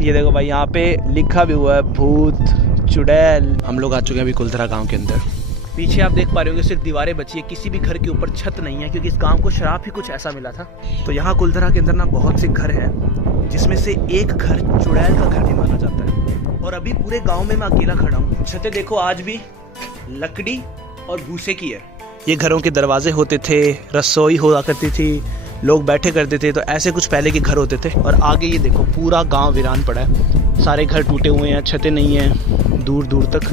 ये देखो भाई, यहाँ पे लिखा भी हुआ है भूत चुड़ैल। हम लोग आ चुके हैं अभी कुलधरा गांव के अंदर। पीछे आप देख पा रहे होंगे सिर्फ दीवारें बची है, किसी भी घर के ऊपर छत नहीं है, क्योंकि इस गांव को श्राप ही कुछ ऐसा मिला था। तो यहाँ कुलधरा के अंदर ना बहुत से घर हैं, जिसमें से एक घर चुड़ैल का घर भी माना जाता है। और अभी पूरे गाँव में मैं अकेला खड़ा हूँ। छतें देखो आज भी लकड़ी और भूसे की है। ये घरों के दरवाजे होते थे, रसोई हुआ करती थी, लोग बैठे करते थे, तो ऐसे कुछ पहले के घर होते थे। और आगे ये देखो पूरा गांव वीरान पड़ा है, सारे घर टूटे हुए हैं, छतें नहीं हैं दूर दूर तक।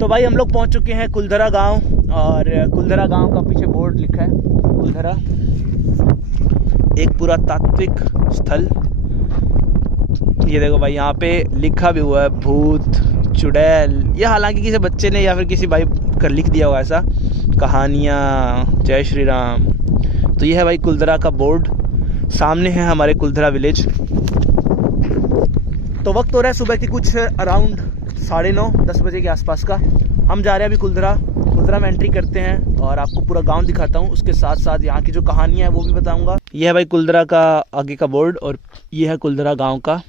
तो भाई हम लोग पहुंच चुके हैं कुलधरा गांव, और कुलधरा गांव का पीछे बोर्ड लिखा है कुलधरा, एक पुरातात्विक स्थल। ये देखो भाई, यहाँ पे लिखा भी हुआ है भूत चुड़ैल। ये हालांकि किसी बच्चे ने या फिर किसी भाई कर लिख दिया होगा ऐसा, कहानियाँ, जय श्री राम। तो ये है भाई कुलधरा का बोर्ड। सामने है हमारे कुलधरा विलेज। तो वक्त हो रहा है सुबह की कुछ अराउंड 9:30-10 बजे के आसपास का। हम जा रहे हैं अभी कुलधरा में एंट्री करते हैं और आपको पूरा गांव दिखाता हूँ। उसके साथ साथ यहाँ की जो कहानियाँ है वो भी बताऊँगा। ये है भाई कुलधरा का आगे का बोर्ड, और ये है कुलधरा गाँव का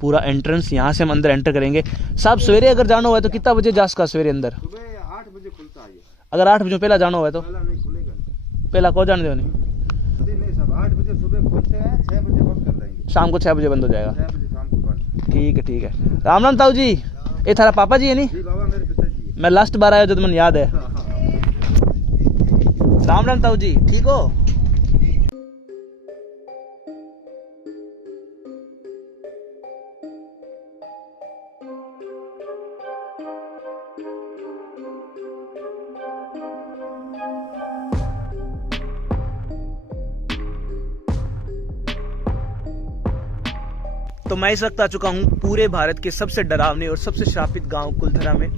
पूरा एंट्रेंस। यहाँ से हम अंदर एंटर करेंगे। साहब सवेरे अगर जाना हुआ तो कितना बजे जा सका? सवेरे अंदर सुबह 8 बजे खुलता है। अगर 8 बजे पहला जाना हुआ तो पहला नहीं खुलेगा, पहला को जाने दो नहीं, नहीं सब 8 बजे सुबह खुलते हैं, 6 बजे बंद कर देंगे। शाम को 6 बजे बंद हो जाएगा। 6 बजे शाम को बंद। ठीक है। राम राम ताऊ जी, ये थारा पापा जी है नहीं? जी बाबा, मेरे पिताजी। मैं लास्ट बार आया जब मन याद है। राम राम ताऊ जी, ठीक हो? तो मैं इस वक्त आ चुका हूँ पूरे भारत के सबसे डरावने और सबसे श्रापित गांव कुलधरा में।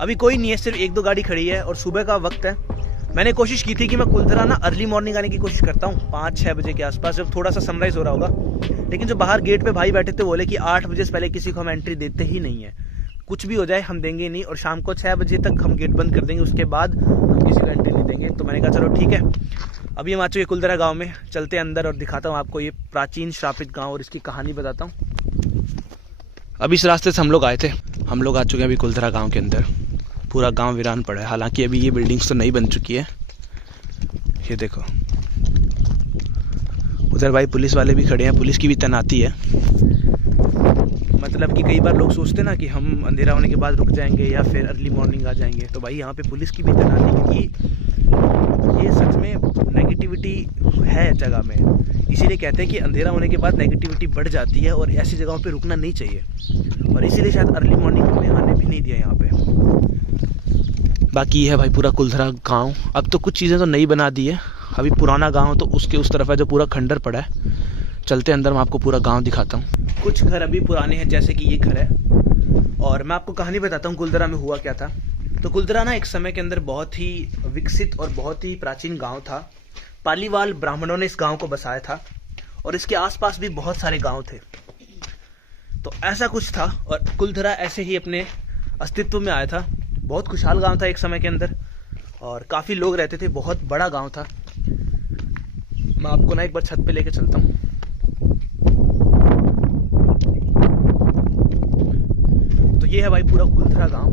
अभी कोई नहीं है, सिर्फ 1-2 गाड़ी खड़ी है और सुबह का वक्त है। मैंने कोशिश की थी कि मैं कुलधरा ना अर्ली मॉर्निंग आने की कोशिश करता हूँ, 5-6 बजे के आसपास, जब थोड़ा सा सनराइज हो रहा होगा। लेकिन जो बाहर गेट पे भाई बैठे थे बोले कि 8 बजे से पहले किसी को हम एंट्री देते ही नहीं है, कुछ भी हो जाए हम देंगे नहीं, और शाम को 6 बजे तक हम गेट बंद कर देंगे, उसके बाद हम किसी को एंट्री नहीं देंगे। तो मैंने कहा चलो ठीक है। अभी हम आ चुके कुलधरा गाँव में, चलते हैं अंदर और दिखाता हूँ आपको ये प्राचीन श्रापित गाँव और इसकी कहानी बताता हूँ। अभी इस रास्ते से हम लोग आए थे। हम लोग आ चुके हैं अभी कुलधरा गांव के अंदर। पूरा गांव वीरान पड़ा है, हालांकि अभी ये बिल्डिंग्स तो नई बन चुकी है। ये देखो उधर भाई पुलिस वाले भी खड़े हैं, पुलिस की भी तैनाती है। मतलब कि कई बार लोग सोचते ना कि हम अंधेरा होने के बाद रुक जाएंगे या फिर अर्ली मॉर्निंग आ जाएंगे, तो भाई यहाँ पे पुलिस की भी तैनाती, क्योंकि ये सच में नेगेटिविटी है जगह में। इसीलिए कहते हैं कि अंधेरा होने के बाद नेगेटिविटी बढ़ जाती है और ऐसी जगहों पे रुकना नहीं चाहिए, और इसीलिए शायद अर्ली मॉर्निंग हमें आने भी नहीं दिया यहाँ पे। बाकी ये है भाई पूरा कुलधरा गांव। अब तो कुछ चीज़ें तो नई बना दी है, अभी पुराना गांव तो उसके उस तरफ है जो पूरा खंडर पड़ा है। चलते अंदर, मैं आपको पूरा गाँव दिखाता हूँ। कुछ घर अभी पुराने हैं, जैसे कि ये घर है। और मैं आपको कहानी बताता हूँ कुलधरा में हुआ क्या था। तो कुलधरा ना एक समय के अंदर बहुत ही विकसित और बहुत ही प्राचीन गाँव था। पालीवाल ब्राह्मणों ने इस गांव को बसाया था, और इसके आसपास भी बहुत सारे गांव थे। तो ऐसा कुछ था, और कुलधरा ऐसे ही अपने अस्तित्व में आया था। बहुत खुशहाल गांव था एक समय के अंदर, और काफ़ी लोग रहते थे, बहुत बड़ा गांव था। मैं आपको ना एक बार छत पे लेके चलता हूँ। तो ये है भाई पूरा कुलधरा गांव।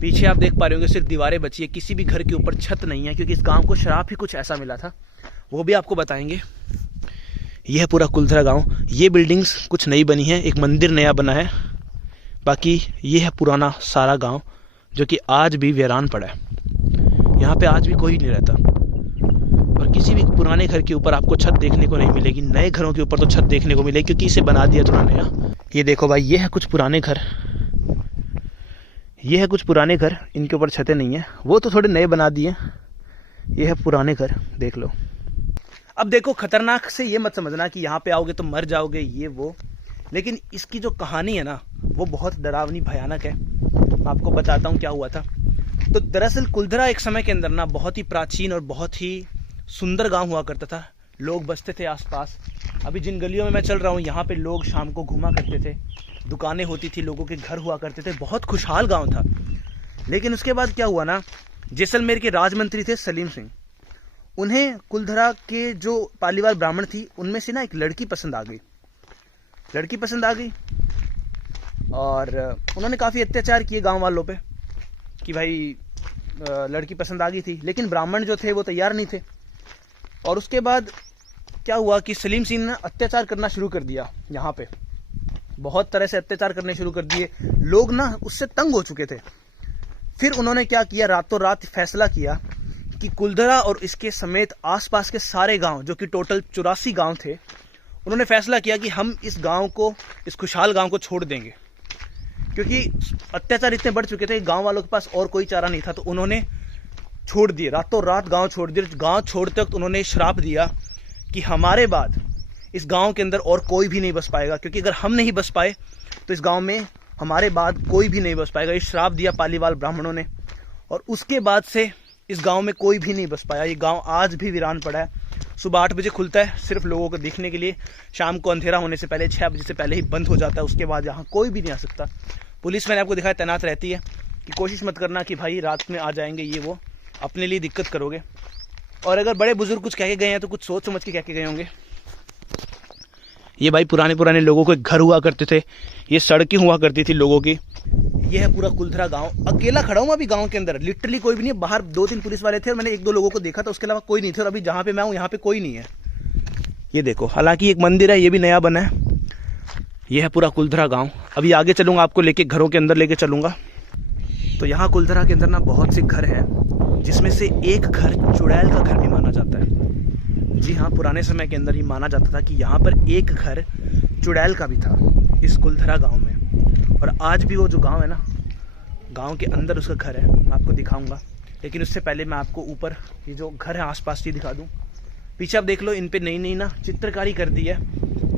पीछे आप देख पा रहे होंगे सिर्फ दीवारें बची है, किसी भी घर के ऊपर छत नहीं है, क्योंकि इस गांव को श्राप ही कुछ ऐसा मिला था, वो भी आपको बताएंगे। यह है पूरा कुलधरा गांव। ये बिल्डिंग्स कुछ नई बनी है, एक मंदिर नया बना है। बाकी ये है पुराना सारा गांव, जो कि आज भी वीरान पड़ा है। यहाँ पे आज भी कोई नहीं रहता, और किसी भी पुराने घर के ऊपर आपको छत देखने को नहीं मिलेगी। नए घरों के ऊपर तो छत देखने को मिलेगी, क्योंकि इसे बना दिया थोड़ा नया। ये देखो भाई, ये है कुछ पुराने घर, ये है कुछ पुराने घर, इनके ऊपर छतें नहीं है, वो तो थोड़े नए बना दिए। ये है पुराने घर, देख लो। अब देखो, खतरनाक से ये मत समझना कि यहाँ पे आओगे तो मर जाओगे ये वो, लेकिन इसकी जो कहानी है ना वो बहुत डरावनी भयानक है। मैं आपको बताता हूँ क्या हुआ था। तो दरअसल कुलधरा एक समय के अंदर ना बहुत ही प्राचीन और बहुत ही सुंदर गांव हुआ करता था। लोग बसते थे आसपास। अभी जिन गलियों में मैं चल रहा हूँ यहाँ पे लोग शाम को घूमा करते थे, दुकानें होती थी, लोगों के घर हुआ करते थे, बहुत खुशहाल गांव था। लेकिन उसके बाद क्या हुआ ना, जैसलमेर के राजमंत्री थे सलीम सिंह, उन्हें कुलधरा के जो पालीवाल ब्राह्मण थी उनमें से ना एक लड़की पसंद आ गई और उन्होंने काफ़ी अत्याचार किए गांव वालों पे कि भाई लड़की पसंद आ गई थी, लेकिन ब्राह्मण जो थे वो तैयार नहीं थे। और उसके बाद क्या हुआ कि सलीम सिंह ने अत्याचार करना शुरू कर दिया, यहाँ पे बहुत तरह से अत्याचार करने शुरू कर दिए। लोग ना उससे तंग हो चुके थे। फिर उन्होंने क्या किया, रातों रात फैसला किया कि कुलधरा और इसके समेत आसपास के सारे गांव, जो कि टोटल 84 गांव थे, उन्होंने फैसला किया कि हम इस गांव को, इस खुशहाल गांव को छोड़ देंगे, क्योंकि अत्याचार इतने बढ़ चुके थे, गांव वालों के पास और कोई चारा नहीं था। तो उन्होंने छोड़ दिए, रातों रात गांव छोड़ दिए। गांव छोड़ते वक्त उन्होंने श्राप दिया कि हमारे बाद इस गांव के अंदर और कोई भी नहीं बस पाएगा, क्योंकि अगर हम नहीं बस पाए तो इस गांव में हमारे बाद कोई भी नहीं बस पाएगा। ये श्राप दिया पालीवाल ब्राह्मणों ने, और उसके बाद से इस गांव में कोई भी नहीं बस पाया। ये गांव आज भी वीरान पड़ा है। सुबह 8 बजे खुलता है सिर्फ लोगों को देखने के लिए, शाम को अंधेरा होने से पहले 6 बजे से पहले ही बंद हो जाता है। उसके बाद यहाँ कोई भी नहीं आ सकता। पुलिस मैंने आपको दिखाया तैनात रहती है कि कोशिश मत करना कि भाई रात में आ जाएंगे, ये वो, अपने लिए दिक्कत करोगे। और अगर बड़े बुजुर्ग कुछ कह के गए हैं तो कुछ सोच समझ के कह के गए होंगे। ये भाई पुराने लोगों के घर हुआ करते थे, ये सड़कें हुआ करती थी लोगों की। ये है पूरा कुलधरा गांव। अकेला खड़ा हूँ अभी गांव के अंदर, लिटरली कोई भी नहीं है। बाहर 2-3 पुलिस वाले थे और मैंने 1-2 लोगों को देखा था, उसके अलावा कोई नहीं थे। और अभी जहाँ पे मैं हूँ यहाँ पे कोई नहीं है। ये देखो, हालांकि एक मंदिर है, ये भी नया बना है। ये है पूरा कुलधरा गाँव। अभी आगे चलूँगा, आपको लेके घरों के अंदर लेके चलूँगा। तो यहाँ कुलधरा के अंदर ना बहुत से घर हैं, जिसमें से एक घर चुड़ैल का घर भी माना जाता है। जी हाँ, पुराने समय के अंदर ये माना जाता था कि यहाँ पर एक घर चुड़ैल का भी था इस कुलधरा गांव में। और आज भी वो जो गांव है ना, गांव के अंदर उसका घर है, मैं आपको दिखाऊंगा। लेकिन उससे पहले मैं आपको ऊपर ये जो घर है आसपास ये दिखा दूँ। पीछे आप देख लो, इन पे नई ना चित्रकारी कर दी है,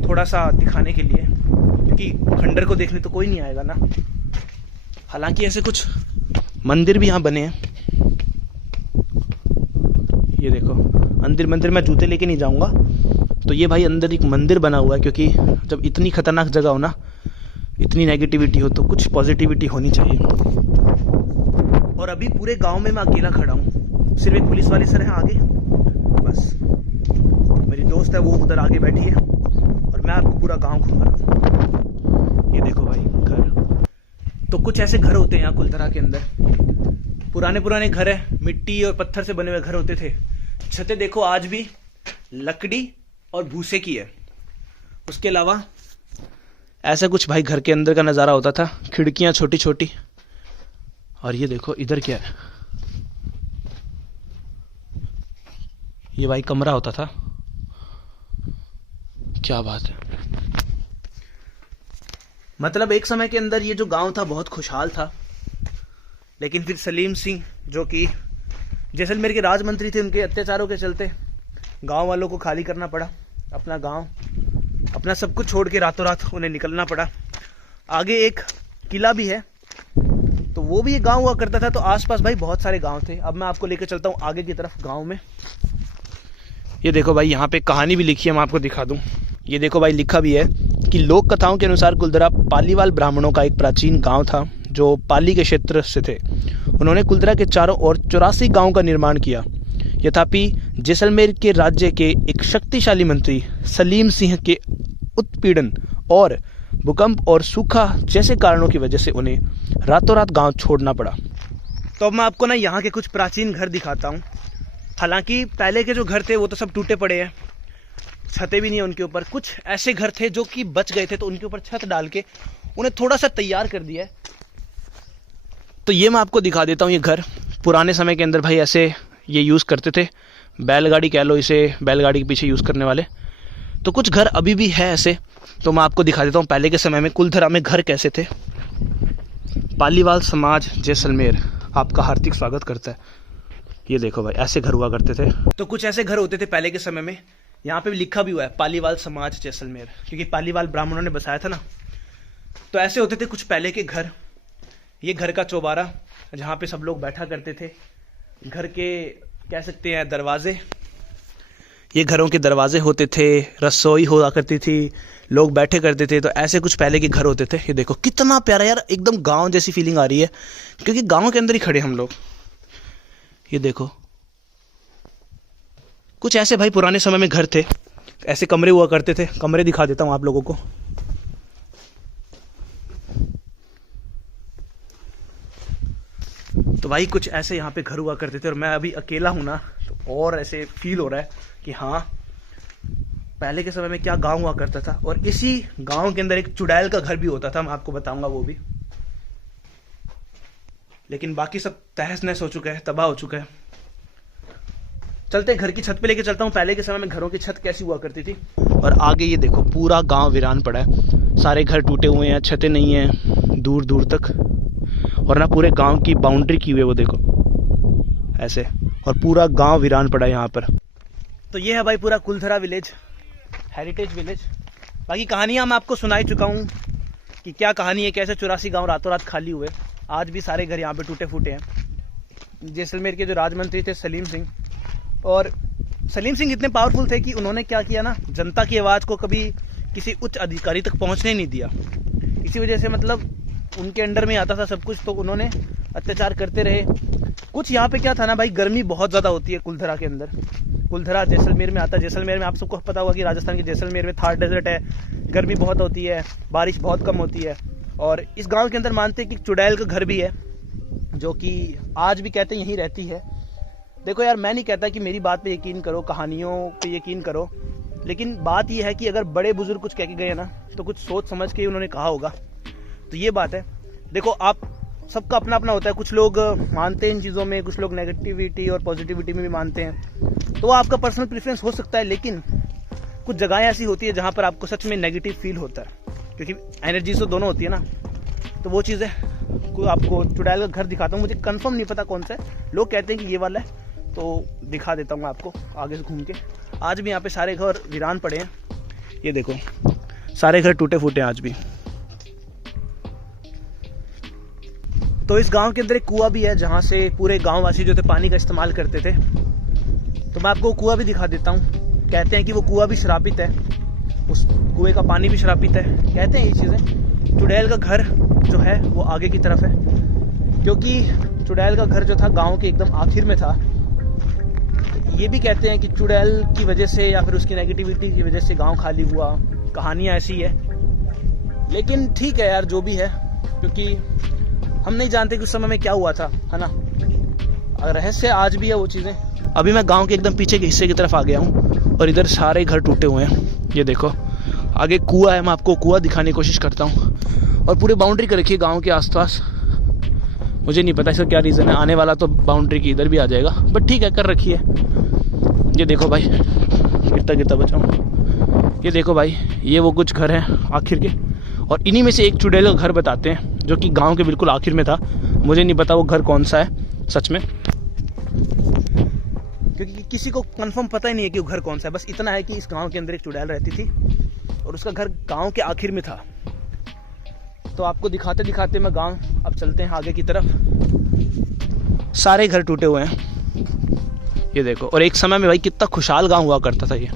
थोड़ा सा दिखाने के लिए, क्योंकि खंडर को देखने तो कोई नहीं आएगा ना। हालांकि ऐसे कुछ मंदिर भी यहाँ बने हैं। ये देखो, मंदिर मैं जूते लेके नहीं जाऊंगा। तो ये भाई अंदर एक मंदिर बना हुआ है, क्योंकि जब इतनी खतरनाक जगह हो ना, इतनी नेगेटिविटी हो, तो कुछ पॉजिटिविटी होनी चाहिए। और अभी पूरे गांव में मैं अकेला खड़ा हूँ, सिर्फ एक पुलिस वाले सर हैं आगे, बस मेरी दोस्त है वो उधर आगे बैठी है, और मैं आपको पूरा गांव घुमा रहा हूँ। ये देखो भाई घर। तो कुछ ऐसे घर होते हैं यहाँ कुलधरा के अंदर, पुराने घर है, मिट्टी और पत्थर से बने हुए घर होते थे। छतें देखो आज भी लकड़ी और भूसे की है। उसके अलावा ऐसा कुछ भाई घर के अंदर का नज़ारा होता था, खिड़कियां छोटी छोटी। और ये देखो इधर क्या है, ये भाई कमरा होता था। क्या बात है, मतलब एक समय के अंदर ये जो गांव था बहुत खुशहाल था। लेकिन फिर सलीम सिंह, जो कि जैसलमेर के राजमंत्री थे, उनके अत्याचारों के चलते गांव वालों को खाली करना पड़ा अपना गांव, अपना सब कुछ छोड़ के रातों रात उन्हें निकलना पड़ा। आगे एक किला भी है, तो वो भी एक गांव हुआ करता था। तो आसपास भाई बहुत सारे गांव थे। अब मैं आपको लेकर चलता हूँ आगे की तरफ गांव में। ये देखो भाई, यहाँ पे कहानी भी लिखी है, मैं आपको दिखा दूँ। ये देखो भाई, लिखा भी है कि लोक कथाओं के अनुसार कुलधरा पालीवाल ब्राह्मणों का एक प्राचीन गाँव था, जो पाली के क्षेत्र से थे। उन्होंने कुलधरा के चारों ओर 84 गाँव का निर्माण किया। यद्यपि जैसलमेर के राज्य के एक शक्तिशाली मंत्री सलीम सिंह के उत्पीड़न और भूकंप और सूखा जैसे कारणों की वजह से उन्हें रातों रात गांव छोड़ना पड़ा। तो अब मैं आपको ना यहाँ के कुछ प्राचीन घर दिखाता हूँ। हालांकि पहले के जो घर थे वो तो सब टूटे पड़े हैं, छतें भी नहीं है उनके ऊपर। कुछ ऐसे घर थे जो कि बच गए थे, तो उनके ऊपर छत डाल के उन्हें थोड़ा सा तैयार कर दिया है। तो ये मैं आपको दिखा देता हूँ। ये घर पुराने समय के अंदर भाई ऐसे ये यूज़ करते थे, बैलगाड़ी कह लो इसे, बैलगाड़ी के पीछे यूज़ करने वाले। तो कुछ घर अभी भी है ऐसे, तो मैं आपको दिखा देता हूँ पहले के समय में कुलधरा में घर कैसे थे। पालीवाल समाज जैसलमेर आपका हार्दिक स्वागत करता है। ये देखो भाई, ऐसे घर हुआ करते थे। तो कुछ ऐसे घर होते थे पहले के समय में। यहाँ पे भी लिखा भी हुआ है पालीवाल समाज जैसलमेर, क्योंकि पालीवाल ब्राह्मणों ने बसाया था ना। तो ऐसे होते थे कुछ पहले के घर। ये घर का चौबारा, जहाँ पे सब लोग बैठा करते थे। घर के कह सकते हैं दरवाजे, ये घरों के दरवाजे होते थे। रसोई हुआ करती थी, लोग बैठे करते थे। तो ऐसे कुछ पहले के घर होते थे। ये देखो कितना प्यारा यार, एकदम गांव जैसी फीलिंग आ रही है, क्योंकि गांव के अंदर ही खड़े हम लोग। ये देखो, कुछ ऐसे भाई पुराने समय में घर थे, ऐसे कमरे हुआ करते थे। कमरे दिखा देता हूँ आप लोगों को। तो भाई कुछ ऐसे यहाँ पे घर हुआ करते थे, और मैं अभी अकेला हूँ ना, तो और ऐसे फील हो रहा है कि हाँ, पहले के समय में क्या गांव हुआ करता था। और इसी गांव के अंदर एक चुड़ैल का घर भी होता था, मैं आपको बताऊंगा वो भी। लेकिन बाकी सब तहस नहस हो चुका है, तबाह हो चुका है। चलते घर की छत पे लेके चलता हूँ, पहले के समय में घरों की छत कैसी हुआ करती थी। और आगे ये देखो पूरा गांव वीरान पड़ा है, सारे घर टूटे हुए हैं, छतें नहीं हैं दूर दूर तक। और ना पूरे गांव की बाउंड्री की हुई है वो देखो ऐसे, और पूरा गांव वीरान पड़ा है यहाँ पर। तो ये है भाई पूरा कुलधरा विलेज, हेरिटेज विलेज। बाकी कहानियाँ मैं आपको सुना ही चुका हूँ कि क्या कहानी है, कैसे 84 गांव रातों रात खाली हुए। आज भी सारे घर यहाँ पे टूटे फूटे हैं। जैसलमेर के जो राजमंत्री थे सलीम सिंह, और सलीम सिंह इतने पावरफुल थे कि उन्होंने क्या किया ना, जनता की आवाज़ को कभी किसी उच्च अधिकारी तक पहुँचने नहीं दिया। इसी वजह से मतलब उनके अंडर में आता था सब कुछ, तो उन्होंने अत्याचार करते रहे। कुछ यहाँ पे क्या था ना भाई, गर्मी बहुत ज़्यादा होती है कुलधरा के अंदर। कुलधरा जैसलमेर में आता है। जैसलमेर में आप सबको पता होगा कि राजस्थान के जैसलमेर में थार डेजर्ट है, गर्मी बहुत होती है, बारिश बहुत कम होती है। और इस गांव के अंदर मानते हैं कि चुड़ैल का घर भी है, जो कि आज भी कहते हैं यहीं रहती है। देखो यार, मैं नहीं कहता कि मेरी बात पे यकीन करो, कहानियों पे यकीन करो, लेकिन बात यह है कि अगर बड़े बुजुर्ग कुछ कह के गए ना, तो कुछ सोच समझ के उन्होंने कहा होगा। तो ये बात है। देखो, आप सबका अपना अपना होता है। कुछ लोग मानते हैं इन चीज़ों में, कुछ लोग नेगेटिविटी और पॉजिटिविटी में भी मानते हैं। तो वो आपका पर्सनल प्रेफरेंस हो सकता है, लेकिन कुछ जगहें ऐसी होती है जहाँ पर आपको सच में नेगेटिव फील होता है, क्योंकि एनर्जी तो दोनों होती है ना। तो वो चीज़ है। आपको चुड़ैल का घर दिखाता हूँ, मुझे कंफर्म नहीं पता कौन सा है। लोग कहते हैं कि ये वाला है, तो दिखा देता हूँ आपको आगे से घूम के। आज भी यहाँ पे सारे घर वीरान पड़े हैं। ये देखो सारे घर टूटे फूटे हैं आज भी। तो इस गांव के अंदर एक कुआं भी है, जहाँ से पूरे गांव वासी जो थे पानी का इस्तेमाल करते थे। तो मैं आपको कुआं भी दिखा देता हूँ। कहते हैं कि वो कुआं भी श्रापित है, उस कुएं का पानी भी श्रापित है, कहते हैं ये चीज़ें। चुड़ैल का घर जो है वो आगे की तरफ है, क्योंकि चुड़ैल का घर जो था गांव के एकदम आखिर में था। ये भी कहते हैं कि चुड़ैल की वजह से या फिर उसकी नेगेटिविटी की वजह से गांव खाली हुआ। कहानियाँ ऐसी है, लेकिन ठीक है यार, जो भी है, क्योंकि हम नहीं जानते कि उस समय में क्या हुआ था, है ना। रहस्य आज भी है वो चीज़ें। अभी मैं गांव के एकदम पीछे के हिस्से की तरफ आ गया हूँ, और इधर सारे घर टूटे हुए हैं। ये देखो आगे कुआं है, मैं आपको कुआं दिखाने की कोशिश करता हूँ। और पूरी बाउंड्री कर रखी है गाँव के आसपास। मुझे नहीं पता इसका क्या रीज़न है, आने वाला तो बाउंड्री की इधर भी आ जाएगा, बट ठीक है, कर रखी है। ये देखो भाई, गिरता गिरता बचाऊँ। ये देखो भाई, ये वो कुछ घर हैं आखिर के, और इन्हीं में से एक चुड़ैल का घर बताते हैं, जो कि गांव के बिल्कुल आखिर में था। मुझे नहीं पता वो घर कौन सा है सच में, क्योंकि किसी को कंफर्म पता ही नहीं है कि वो घर कौन सा है। बस इतना है कि इस गांव के अंदर एक चुड़ैल रहती थी, और उसका घर गांव के आखिर में था। तो आपको दिखाते दिखाते मैं गांव अब चलते हैं आगे की तरफ। सारे घर टूटे हुए हैं, ये देखो। और एक समय में भाई कितना खुशहाल गांव हुआ करता था ये।